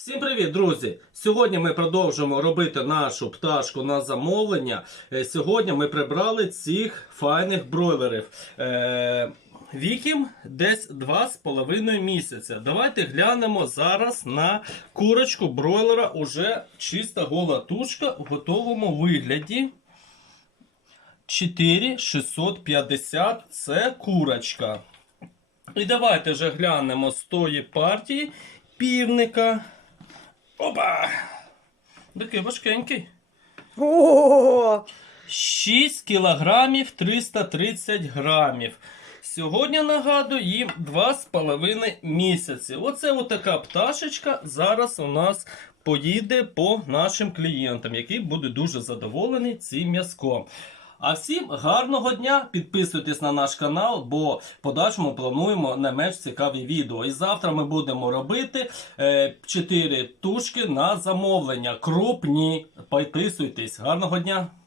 Всім привіт, друзі! Сьогодні ми продовжуємо робити нашу пташку на замовлення. Е, Сьогодні ми прибрали цих файних бройлерів. Е, Вік десь 2,5 місяця. Давайте глянемо зараз на курочку бройлера. Уже чиста гола тушка в готовому вигляді. 4650 це курочка. І давайте вже глянемо з тої партії півника. Опа! Такий важкенький. О, 6 кілограмів 330 грамів. Сьогодні нагадую їм 2,5 місяці. Оце отака пташечка зараз у нас поїде по нашим клієнтам, які будуть дуже задоволені цим м'язком. А всім гарного дня! Підписуйтесь на наш канал, бо в подальшому плануємо не менш цікаві відео. І завтра ми будемо робити 4 тушки на замовлення. Крупні. Підписуйтесь. Гарного дня!